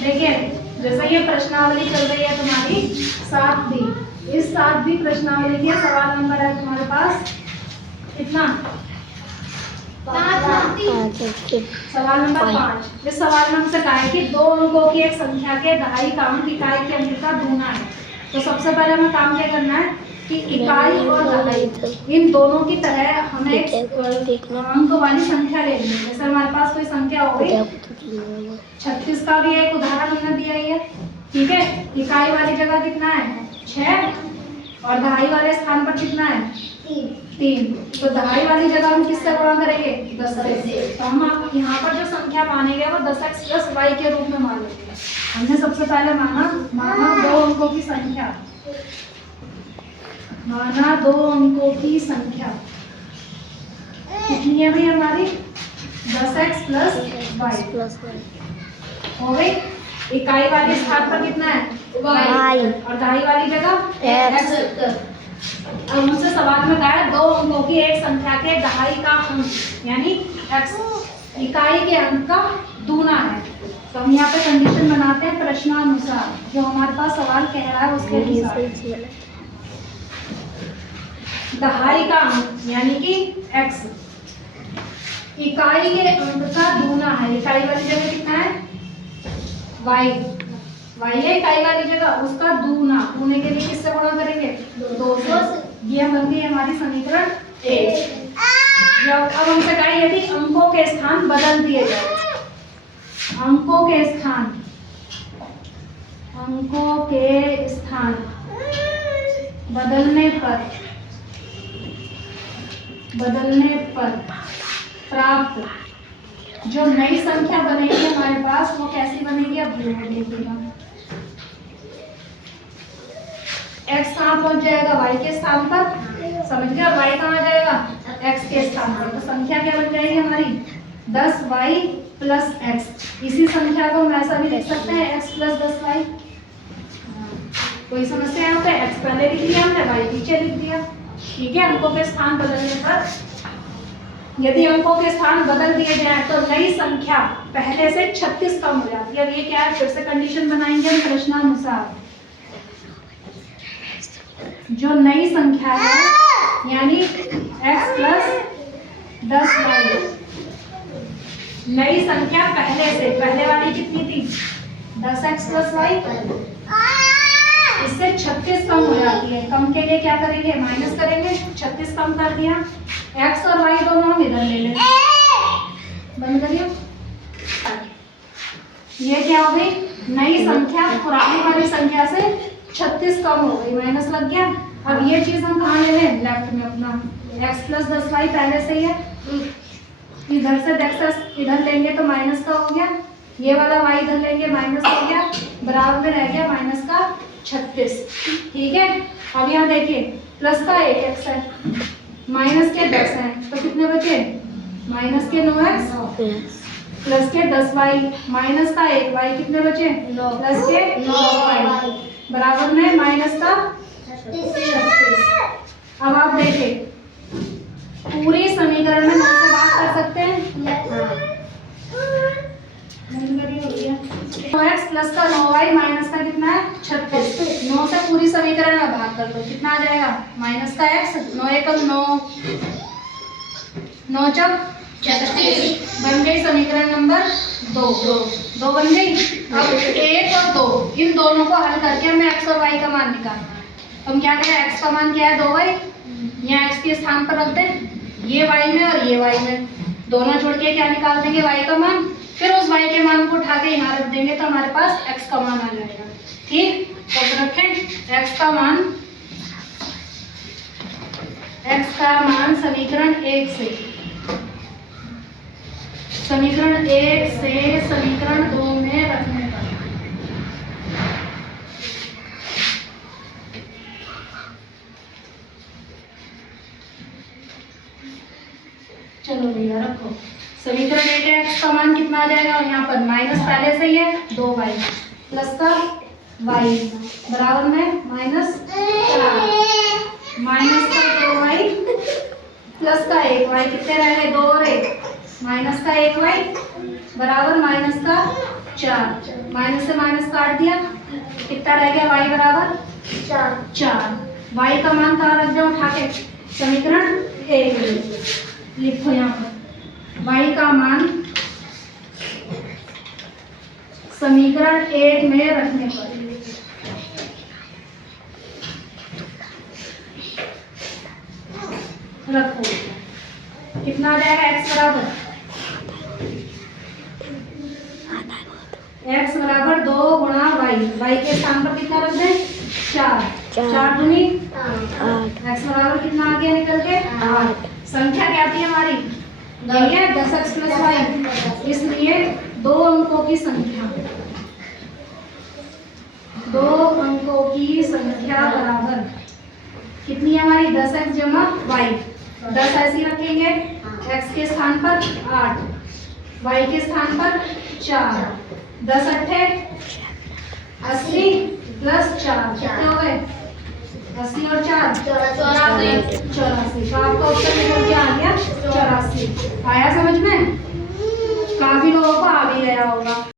देखिए जैसा ये प्रश्नावली चल रही है तुम्हारी 7B, इस 7B प्रश्नावली के सवाल नंबर है तुम्हारे पास कितना? 5। सवाल नंबर 5। इस सवाल में हमसे कहा है कि दो अंकों की एक संख्या के दहाई का अंक इकाई के अंक का दूना है। तो सबसे पहले हमें काम क्या करना है कि इकाई और दहाई इन दोनों की तरह हमें एक अंक वाली संख्या लेनी है। जैसे हमारे पास कोई संख्या हो गई 36 का भी एक उदाहरण हमने दिया ही है, ठीक है। इकाई वाली जगह कितना है 6 और दहाई वाले स्थान पर कितना है 3। तो दहाई वाली जगह हम किससे गुणा करेंगे 10 से। तो हम यहाँ पर जो संख्या मानेंगे वो 10x + y के रूप में मानेंगे। हमने सबसे पहले माना दो अंकों की संख्या, माना दो अंकों की संख्या कितनी है भाई हमारी 10x + y हो गई। इकाई वाले स्थान पर कितना है y और दहाई वाली जगह x। अब मुझसे सवाल में कहा है दो अंकों की एक संख्या के दहाई का अंक यानी x इकाई के अंक का दूना है। तो हम यहाँ पे कंडीशन बनाते हैं प्रश्नानुसार, जो हमारे पास सवाल कह रहा है उसके अनुसार। दहाई का अंक यानी कि x इकाई के अंक का दूना है। इकाई वाली जगह कितना है y है इकाई वाली जगह, उसका दूना होने के लिए किससे गुणा करेंगे 2 से। ये बन गई हमारी समीकरण 1। अब हमसे कहा यदि अंकों के स्थान बदल दिए जाए, अंकों के स्थान बदलने पर प्राप्त जो नई संख्या बनेगी हमारे पास वो कैसी बनेगी? अब देखिएगा x कहाँ पहुंच जाएगा y के स्थान पर, समझ गया। y कहाँ जाएगा x के स्थान पर। तो संख्या क्या बन जाएगी हमारी 10y + x। इसी संख्या को हम ऐसा भी लिख सकते हैं x + 10y। कोई समस्या यहाँ पे? x पहले लिख लिया हमने, y पीछे लिख दिया, ठीक है। अंकों के स्थान बदलने पर यदि अंकों के स्थान बदल दिए जाए तो नई संख्या पहले से 36 कम हो जाती है। अब ये क्या है, फिर से कंडीशन बनाएंगे हम प्रश्नानुसार। जो नई संख्या है यानी x + 10y, नई संख्या पहले वाली कितनी थी 10x + y, इससे 36 कम हो जाती है। कम के लिए क्या करेंगे माइनस करेंगे, 36 कम कर दिया, x और y दोनों हम इधर ले लेंगे, बंद करिए। ये क्या हो गई नई संख्या पुरानी वाली संख्या से 36 कम हो गई, माइनस लग गया। अब ये चीज हम कहाँ ले लें लेफ्ट में, अपना x + 10y पहले से ही है, इधर से 10 इधर लेंगे तो माइनस का हो गया, ये वाला y इधर लेंगे माइनस हो गया, बराबर में रह गया माइनस का 36, ठीक है। अब यहाँ देखिए प्लस का 1x है, माइनस के 10 है, तो कितने बचे माइनस के 9x प्लस के 10y, माइनस का 1y कितने बचे प्लस के 9y, बराबर में माइनस का 36। अब आप देखिए पूरी समीकरण में 9 से बात कर सकते हैं, 9x प्लस का 9y माइनस का कितना है 36। 9 से पूरी समीकरण में भाग कर दो, कितना आ जाएगा माइनस का x, 9 एकम 9, 9 चौक 36, बन गई समीकरण नंबर 2 बन गई। अब 1 और 2 इन दोनों को हल करके हमें x और y का मान निकालना है। हम क्या करें, x का मान क्या है 2y, यहाँ x के स्थान पर रख दें, ये y में और ये y में, दोनों जोड़ के क्या निकाल देंगे y का मान, फिर उस y के मान को उठा के यहाँ रख देंगे तो हमारे पास x का मान आ जाएगा, ठीक। तो रखें x का मान समीकरण 1 से समीकरण 2 में रखने पर चलो भैया रखो। समीकरण 1 है, x का मान कितना आ जाएगा, यहाँ पर माइनस पहले से ही है 2y प्लस का y बराबर में माइनस का 2y प्लस का 1y, कितने रह गए 2 और 1, माइनस का 1y बराबर माइनस का 4, माइनस से माइनस काट दिया, कितना रह गया y बराबर 4। y का मान कहाँ रख जाओ उठा के, समीकरण 1 लिखो यहाँ पर, y का मान समीकरण 1 में रखने पर रखो, कितना आ जाएगा x बराबर, x बराबर 2 गुणा y के स्थान पर कितना रख दें 4, 4 दूनी 8, x बराबर कितना आ गया निकल के 8। संख्या क्या थी हमारी, यही है 10x + y, इसलिए 2 अंकों की संख्या, 2 अंकों की संख्या बराबर कितनी है हमारी 10x जमा y, 10 ऐसे रखेंगे, x के स्थान पर 8, y के स्थान पर 4, 10 अट्ठे 80 + 4 कितने हो गए 80 और 4 84। तो आपका उत्तर निकल के आ गया 84। आया समझ में, काफी लोगों को आ भी गया होगा।